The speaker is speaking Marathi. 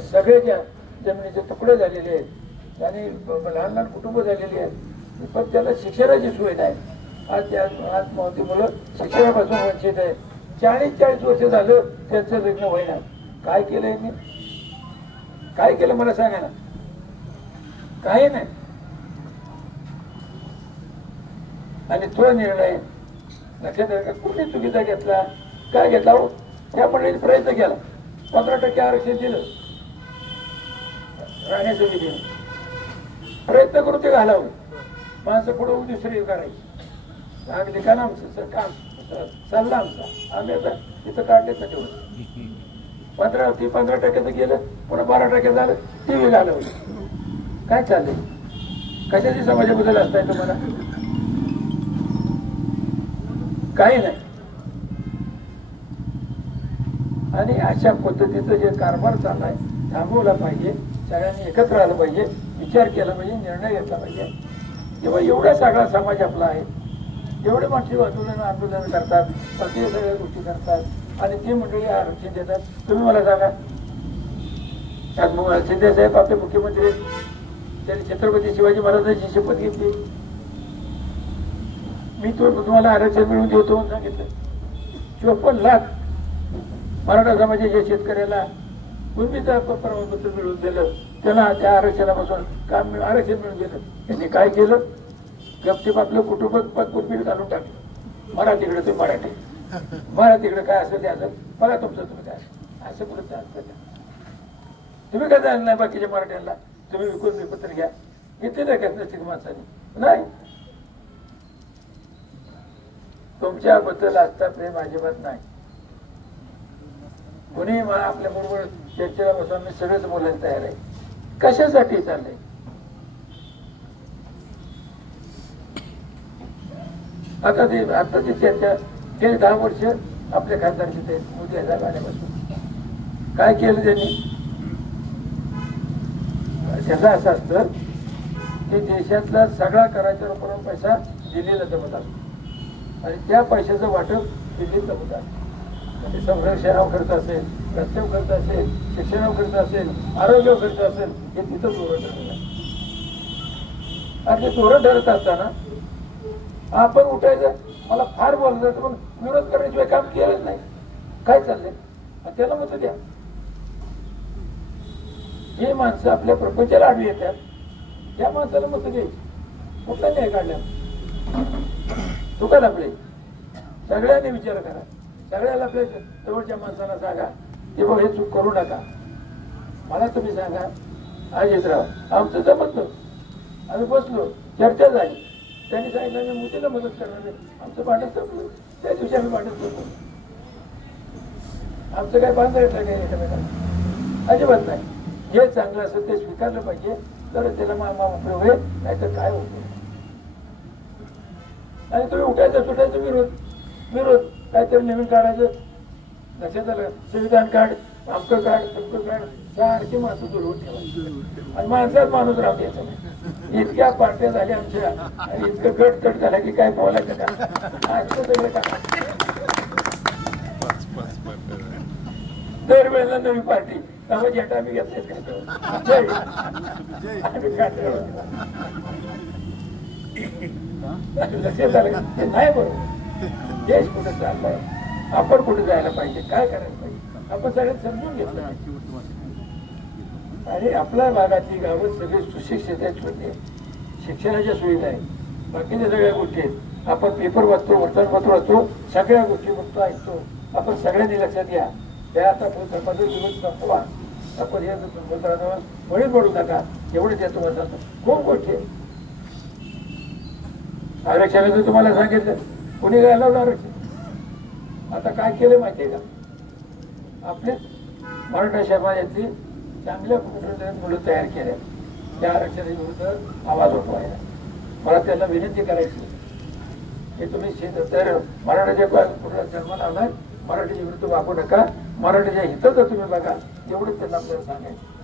सगळ्याच्या जमिनीचे तुकडे झालेले आहेत आणि लहान लहान कुटुंब झालेली आहेत, पण त्याला शिक्षणाची सोय नाही. आज मोठी मुलं शिक्षणापासून वंचित आहे. 40 वर्ष झालं त्यांचं लग्न होईना. काय केलं यांनी? काय केलं मला सांगा ना. काही नाही. आणि तो निर्णय लक्षात आहे का कोणी चुकीचा घेतला? काय घेतला हो? त्या मंडळीने प्रयत्न केला, 15% आरक्षण दिलं राणे समितीने. प्रयत्न करून ते घालावं. माणसं पुढे दुसरी करायची. लागले का ना आमचं काम चाललं आमचा. आम्ही आता तिथं काढले ना तेवढं 15% गेलं, पुन्हा 12% झालं. TV घालवलं. काय चाललंय? कशाची समाजाबद्दल असताय तुम्हाला? काही नाही. आणि अशा पद्धतीचं जे कारभार चाललाय थांबवला पाहिजे. सगळ्यांनी एकत्र आलं पाहिजे, विचार केला पाहिजे, निर्णय घेतला पाहिजे. किंवा एवढा सगळा समाज आपला आहे, एवढे माणसे आंदोलन करतात, बाकी सगळ्या गोष्टी करतात आणि ती मंडळी आरक्षण देतात. तुम्ही मला सांगा, शिंदे साहेब आपले मुख्यमंत्री, त्यांनी छत्रपती शिवाजी महाराजांची शपथ घेतली. मी तुम्हाला आरक्षण मिळवून देतो म्हणून सांगितलं. 54 लाख मराठा समाजाच्या शेतकऱ्याला भूमीचं प्रमाणपत्र मिळवून दिलं. त्याला त्या आरक्षणापासून आरक्षण मिळवून दिलं. त्यांनी काय केलं? गपचूप आपलं कुटुंब पतपुरपीठ घालून टाकलं. मराठीकडे ते मराठीकडे काय असेल त्याचं बघा तुमचं तुम्ही काय असं कुठं चालतं का? तुम्ही काय जायला नाही बाकीच्या मराठ्यांना? तुम्ही विकून पत्र घ्या. घेतले नाही का नसतील माणसाने? नाही. तुमच्याबद्दल आजचा प्रेम अजिबात नाही. कोणी आपल्या बरोबर चर्चेला बसून मी सगळंच बोलायला तयार आहे. कशासाठी चाललंय? आताची चर्चा गेली 10 वर्ष आपल्या खासदार तिथे मोदी साहेब आल्यापासून काय केलं त्यांनी? त्याचं असं असतं की देशातला सगळा कराच्या रूपाने पैसा दिल्लीला जमत असतो आणि त्या पैशाचं वाटप दिल्लीत होत असतं. म्हणजे संरक्षणावर खर्च असेल, रस्त्यावर खर्च असेल, शिक्षणावर खर्च असेल, आरोग्यावर खर्च असेल, हे तिथं धोरण ठरलं. आणि ते धोरण ठरत असताना आपण उठायचं, मला फार बोललं जातं पण विरोध करण्याशिवाय काम केलंच नाही. काय चाललंय? त्याला मत द्या. जे माणसं आपल्या प्रपंचाला आडवी येतात त्या माणसाला मत द्यायची. कुठला न्याय काढला? चुका आपले सगळ्यांनी विचार करा. सगळ्याला आपल्या जवळच्या माणसाला सांगा की बाबा हे चूक करू नका. मला तुम्ही सांगा, आज येत राहा आमचं जमत नव्हतं. आम्ही बसलो, चर्चा झाली, त्यांनी सांगितलं मी मुलीला मदत करणार आहे. आमचं भांडण संपलं. त्या दिवशी आम्ही भांडण संपलो. आमचं काय बांधलं काय एकमेकांना? अजिबात नाही. जे चांगलं असेल ते स्वीकारलं पाहिजे, तर त्याला उपयोग होईल, नाहीतर काय होतं. आणि तुम्ही उठायचं सुटायचं विरोध काहीतरी नवीन काढायचं. लक्षात आलं? संविधान काढ, आमचं काढ, तुमचं काढ, सारखी माणसं जुळवून ठेवायची आणि माणसात माणूस राहू द्यायचा नाही. इतक्या पार्ट्या झाल्या आमच्या आणि इतकं गट झाला की काय बोलायचं का? असं सगळं का दरवेळेला नवी पार्टी त्यामुळे जेटा आम्ही घेतलेच काय लक्षात आलं? नाही बरोबर. देश कुठे चाललाय, आपण कुठे जायला पाहिजे, काय करायला पाहिजे, आपण सगळं समजून घेतलं. आणि आपल्या भागातली गावं सगळे सुशिक्षित आहेत, छोटे, शिक्षणाच्या सुविधा आहेत, बाकीच्या सगळ्या गोष्टी आहेत. आपण पेपर वाचतो, वर्तमानपत्र वाचतो, सगळ्या गोष्टी बघतो, ऐकतो. आपण सगळ्यांनी लक्षात घ्या. त्या आता दिवस संपवा. आपण हे वळीत पडू नका. एवढं त्या तुम्हाला सांगतो. खूप गोष्टी आहेत. आरक्षणाचं तुम्हाला सांगितलं, कोणी काय लावलं आरक्षण? आता काय केलं माहितीये का? आपले मराठा समाजाची चांगल्या मुलं तयार केल्या त्या आरक्षणाच्या विरुद्ध आवाज उठवायला. मला त्यांना विनंती करायची की तुम्ही तर मराठाच्या जन्माला आलाय, मराठीच्या विरुद्ध वापरू नका, मराठीच्या हिताचं तुम्ही बघा. एवढंच त्यांना आपल्याला सांगायचं.